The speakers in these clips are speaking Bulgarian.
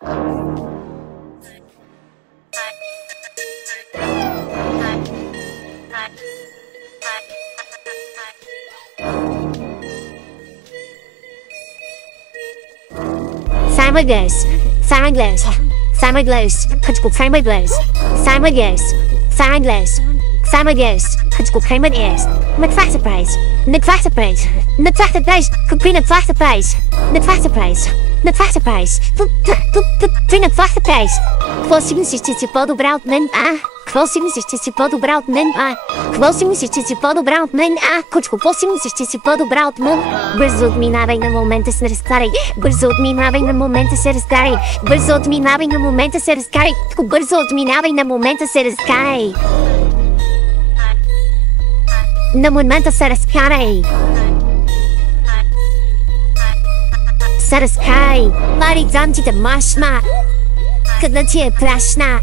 Summerglows, summerglows, summerglows, critical summerglows, summerglows, summerglows, summerglows, critical summerglows, Nutfaciprise, Nutfaciprise, Nutfaciprise, complete Nutfaciprise, Nutfaciprise, Nutfaciprise, Nutfaciprise, Closing зачисти по-добра от мен, Closing зачисти по-добра от мен, Closing зачисти по-добра от мен, Кучко, Closing зачисти по-добра от мен. Бързо отминавай на момента се разкарай, бързо отминавай на момента се разкарай, бързо отминавай на момента се разкарай, бързо отминавай на момента се разкарай. На момента се разкарай. Се разкарай. Марицантите машна. Къдна ти е прашна.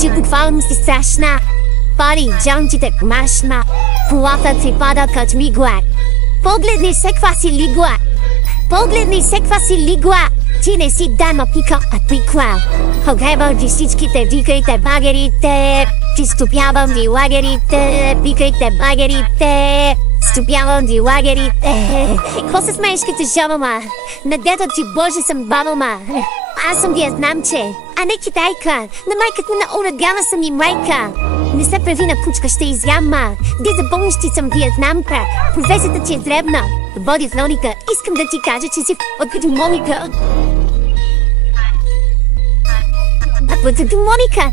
Ти буквално си страшна. Марицантите машна. Колата ти пада като мигла. Погледни се каква си лигла. Погледни се каква си лигла. Ти не си дама пика, а прикла. Огребам ви всичките, викайте багерите. Ти стопявам ви лагерите, викайте багерите. Стопявам ви лагерите. Какво се смееш като жаба, ма? На дето ти Боже съм баба, ма. Аз съм виетнамче, а не китайка. На майката на урагана съм и майка. Не се прави на кучка, ще изям, ма. Де за помощи съм виетнамка. Професията ти е дребна, води в логика. Искам да ти кажа, че си от като Моника. Като Моника.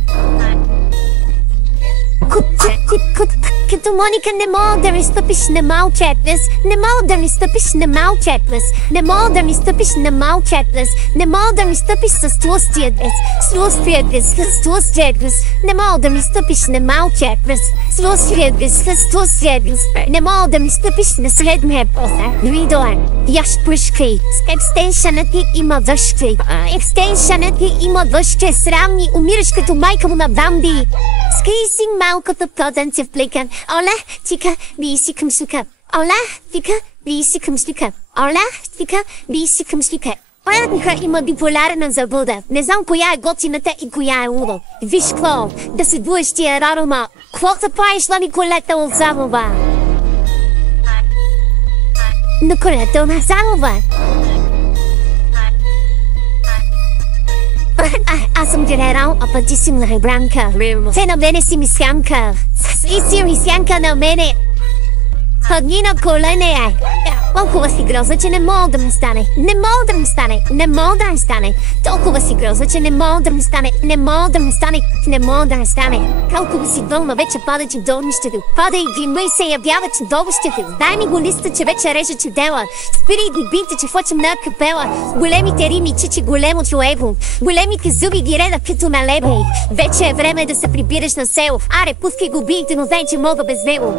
Като Моника не мога да ми стъпиш на малчетлес. Не мога да ми стъпиш на малчетлес. Не мога да ми стъпиш на малчетлес. Не мога да ми стъпиш с тлъстия дес. С тлъстия дес, с тлъстия дес. Не мога да ми стъпиш на малчетлес. С тлъстия дес, с тлъстия дес. Не мога да ми стъпиш на средния поса. Ридоан, яш пръшки. С екстеншънът ти има въшки. Екстеншънът ти има въшки. Срамни, умираш като майка му на Вамби. Скрий си малкото плоденце в пликан. Оля, тика, би си към слика. Оля, тика, би си към слика. Оля, тика, би си към слика. Паятника има биполярна заблуда. Не знам коя е готината и коя е луда. Виж какво, да се дуеш тия рарома. Какво да правиш на Николета от Завова? Николета от Завова. Аз съм генерал, а пък ти си млебранка. Те на мене си мислянка. И си мислянка на мене. Хъдни на колене, Толкова си гроза, че не мога да ми стане. Не мога да ми стане. Не мога да ми стане. Толкова си гроза, че не мога да ми стане. Не мога да ми стане. Не мога да ми стане. Толкова си вълна, вече пада че долнището. Пада и грима и се явява че долнището. Дай ми го листа, че вече реже че дела. Спири и бинте, че фочам на капела. Големите рими, че големото его. Големите зуби ги реда като на лебе. Вече е време да се прибираш на село. Аре, пускай го бийте, но знай, че мога без него.